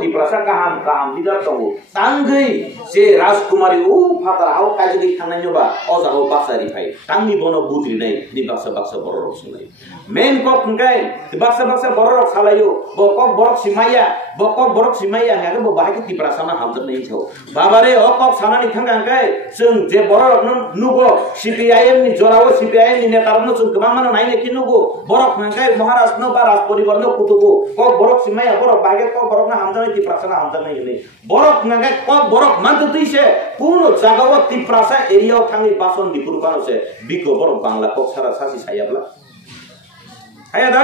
तिफ्रासा गाहाम लिदार दङ तांगै जे राजकुमारी फादार हाव काजगै थांनायनोबा अजागो बाक्सारि फाय तांनि बनो बुद्रिनाय नि बाक्सा बररक सलाय मेन कक नगाय बाक्सा बररक सालायो बकक बरक सिमाया हागे बो बाहाय तिफ्रासाना हामजोबनाय छौ बाबारे कक सानानि थांगांगाय जों जे बररक नुगो सीपीआईएम नि जराव सीपीआईएम नि नेतारनो जों गोबां मानो नायने कि नुगो बरक नगाय महाराज न बा राज परिवार न कुतुगो कक बरक सिमाया बरक बागे कक बरक ना हामजनाय तिफ्रासाना हामजनाय नै बरक नगाय कक बरक मानतैसे पूर्ण जागाव तिफ्रासा एरियाव थांनि बासन दिपुरु कानोसे बिको बरक बांला कक सारा सासि सायाब्ला आया दा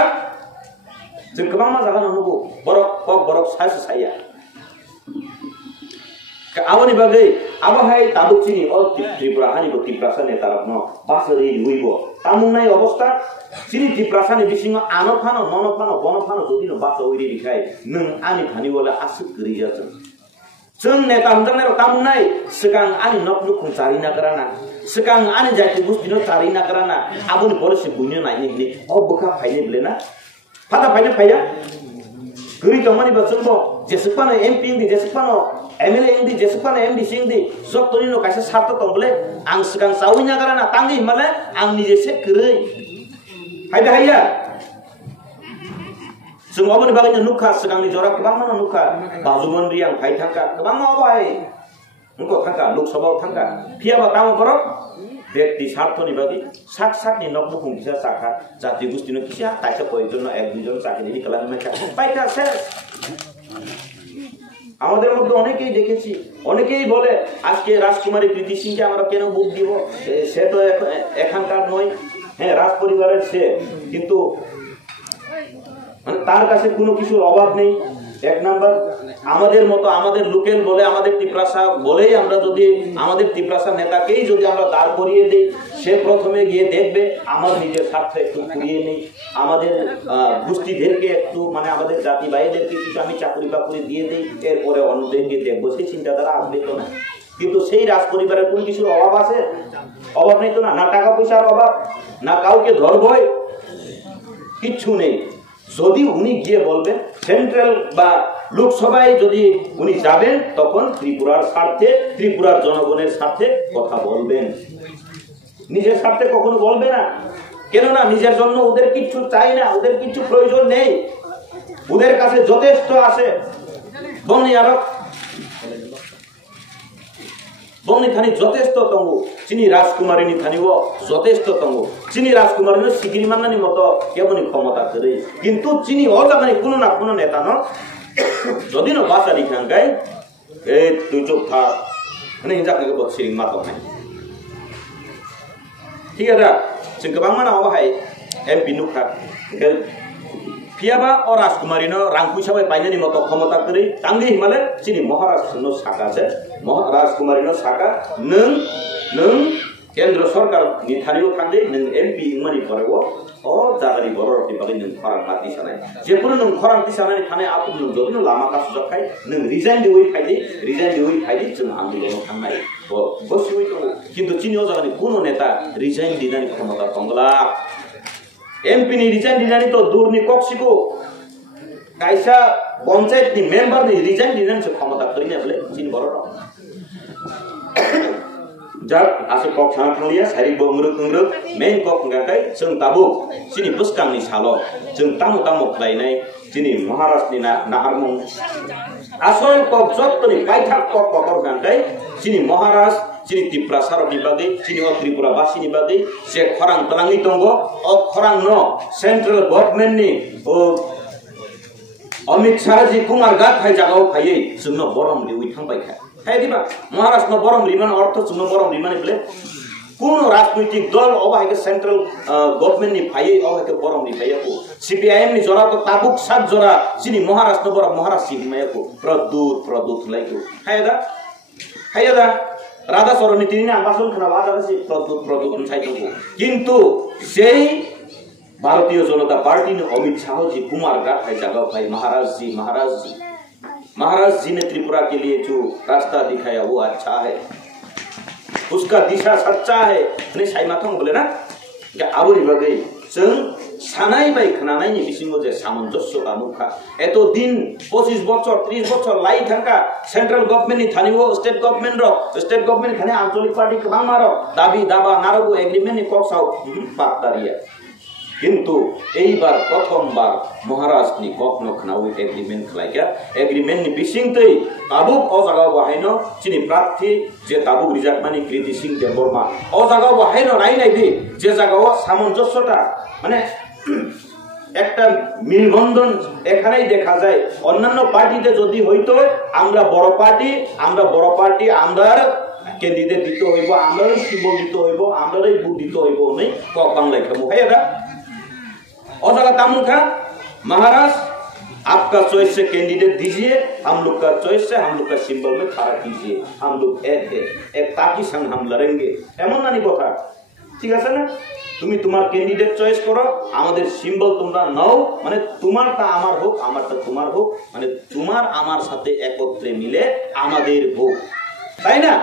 जों गोबां मा जागा नुगो बरक सासि साया आवनि बागै आबहाय ताबुकचिनि त्रिपुरा हानिबो तिफ्रासा नेतारनो बासरि नुइबो तामुंनाय अवस्था चिनि तिफ्रासानि बिसिङाव आनफानो ननफानो बनफानो जदिनो बास ओइरि रिखाय नों आनि थानिवला आसुक गरिजाजों जों नेता हमजानाय तामुंनाय सिगां आनि नखनु खुंचारि नागराना सिगां आनि जायखौ बुस्तिनो चारि नागराना आबुनि बरसे बुइनो नायनि बखा फायने ब्लेना फादा फायने फाया गरि दमनि बचनबो जेसपानो एमपी इंदि जेसपानो एमएलए इंदि जेसपानो एमडी सिंदि जतनिनो कासे सार्थ तंबले आं सिगां सावैना गाराना तांगि हिमाले आं निजेसे गरै फायदा हाया जों अबनि बागैनो नुखा सिगांनि जरा गोबां मानो नुखा बाजुमनरि आं फाय थांका गोबां माबाय नुखो थांका लोकसभायाव थांका फियाबा तामो बरक व्यक्ति स्वार्थनि बागै साक-साकनि नखनु खुंखिसा साखा जाति गोष्ठीनो किसा ताइसा कयजन एक दुइजन চাকরি খালানি মেকা পাইতা শেষ আমাদের মধ্যে অনেকেই দেখেছি অনেকেই বলে আজকে রাজকুমারী প্রীতি সিংকে আমরা কেন ভোট দিব সে তো এখানকার নয় হ্যাঁ রাজ পরিবারের সে কিন্তু মানে তার কাছে কোনো কিছুর অভাব নেই এক নাম্বার আমাদের মতো আমাদের লোকেল বলে আমাদের তিপ্রাসা বলেই আমরা যদি আমাদের তিপ্রাসা নেতাকেই যদি আমরা দাঁড় করিয়ে দেই সে প্রথমে গিয়ে দেখবে আমার নিজের স্বার্থ একটু পুড়িয়ে নেই আমাদের গোষ্ঠীদেরকে একটু মানে আমাদের জাতি ভাইদেরকে কিছু আমি চাকরি বাকরি দিয়ে দেই এরপরে অন্যদেরকে দেখবো সেই চিন্তাধারা আসবে তো না কিন্তু সেই রাজ পরিবারের কোন কিছুর অভাব আছে অভাব নেই তো না না টাকা পয়সার অভাব না কাউকে ধরবই কিচ্ছু নেই যদি উনি গিয়ে বলবেন সেন্ট্রাল বা লোকসভায় যদি উনি যাবেন তখন ত্রিপুরার স্বার্থে ত্রিপুরার জনগণের স্বার্থে কথা বলবেন নিজের স্বার্থে কখনো বলবে না কেন না নিজের জন্য ওদের কিছু চাই না ওদের কিছু প্রয়োজন নেই ওদের কাছে যথেষ্ট আছে বংনি থানি যথেষ্ট তঙ্গ চিনি রাজকুমারিনী থানিও যথেষ্ট তঙ্গ চিনি রাজকুমারিনী সিগিরি মান্নানি মতো কেমনি ক্ষমতা করে কিন্তু চিনি অজাগানি কোনো না কোনো নেতা ন যদি ন বাসারি খাঙ্গাই এই তুই চুপ থাক মানে হিংসাকে বলছিরিং মাতো নাই ঠিক আছে जों गोबां माना बाहाय एमपी नुखा फियाबा और राजकुमारी नो रां फैसाबाय पाइनानि मतो क्षमता करै तांगि हिमाले चिनि महाराज नो साकासे राजकुमारी नो साका नों केंद्र सरकार नि थानियाव थांदे नों एमपी मानि परेव अ जागारि बररनि बागै नों खरां माति सानाय जेपुनो नों खरां तिसानानै थानाय आपुन नों जदिनो लामा का सुजाखाय नों रिजाइन देवै फायदे जों आन्दोलनाव थांनाय बसुइ दङ किन्तु चिनि अजागानि कोनो नेता रिजाइन दिनानि क्षमता दंला एमपी नि रिजाइन दिनानि तो दूरनि कक्सिको कायसा पञ्चायत नि मेम्बर नि रिजाइन दिनानि क्षमता करिने बले चिनि बरर जाक आसे कक थाना थांलिया सारि बंग्रुक मेन कक गाकाय जों ताबु चिनि बुस्कांनि साल जों तामु खालायनाय चिनि महाराष्ट्रनि नाहारमुं आसल कक जत्तनि पाइथाक कक ककर गांकाय चिनि महाराष्ट्र चिनि तिप्रासारनि बागै चिनि त्रिपुरा बासिनि बागै जे खरां तलाङै दङ अ खरां न सेन्ट्रल गभर्नमेन्टनि अमित शाह जी कुमार घाट फाय जागाव फायै जोंनो बरम लिवै थांबायखा हायदिबा महाराष्ट्र बरम रिमान अर्थ जोंनो बरम रिमानि बले कोन राजनैतिक दल अबाहायके सेन्ट्रल गभर्नमेन्टनि फायै अबाहायके बरम रिफायको सीपीआईएम नि जराको ताबुक 7 जरा चिनि महाराष्ट्र बरम महाराष्ट्र सिमायको प्रदूत लाइको हायदा राधा सरनी तिनी आबासन खना बाजासे प्रदूत छाइको किन्तु सेही भारतीय जनता पार्टी ने अमित शाह जी कुमार घाट है जगह भाई महाराज जी ने त्रिपुरा के लिए जो रास्ता दिखाया वो अच्छा है उसका दिशा सच्चा है नहीं साई माथों बोले ना क्या आबुरी बगै जों সানাই বাই খানাই নি বিসিঙ্গ যে সামঞ্জস্য কামুখা এতদিন 25 বছর 30 বছর লাই থাকা সেন্ট্রাল গভর্নমেন্ট নি থানিও স্টেট গভর্নমেন্ট খানে আঞ্চলিক পার্টি বাংমার দাবি দাবা নারগো এগ্রিমেন্ট নি কক্সাও পাকদারিয়া কিন্তু এইবার প্রথমবার মহারাজ নি কখনো খানাও এগ্রিমেন্ট খালাইকা এগ্রিমেন্ট নি বিসিংতেই তাবুক ও জায়গা বাহাইনো চিনি প্রার্থী যে তাবুক রিজার্ভ মানি কৃতি সিং দেববর্মা ও জায়গা বাহাইনো নাই দি যে জায়গা সামঞ্জস্যটা মানে একটা মিলবন্ধন এখানেই দেখা যায় অন্যান্য পার্টিতে যদি হইতো আমরা বড় পার্টি আমরা ক্যান্ডিডেট দিতে হইব আমরাই সিম্বল দিতে হইব আমরাই ভোট দিতে হইব নেই কক বাংলায় খাবো है ना और तामुखा महाराज आपका चॉइस से कैंडिडेट दीजिए हम लोग का चॉइस से हम लोग का सिंबल में खड़ा कीजिए हम लोग एक है एक ताकि संग हम लड़ेंगे এমন নানি কথা ঠিক আছে না তুমি তোমার ক্যান্ডিডেট চয়েস করো আমাদের সিম্বল তোমরা নাও মানে তোমারটা আমার হোক আমারটা তোমার হোক মানে তোমার আমার সাথে একত্রে মিলে আমাদের হোক তাই না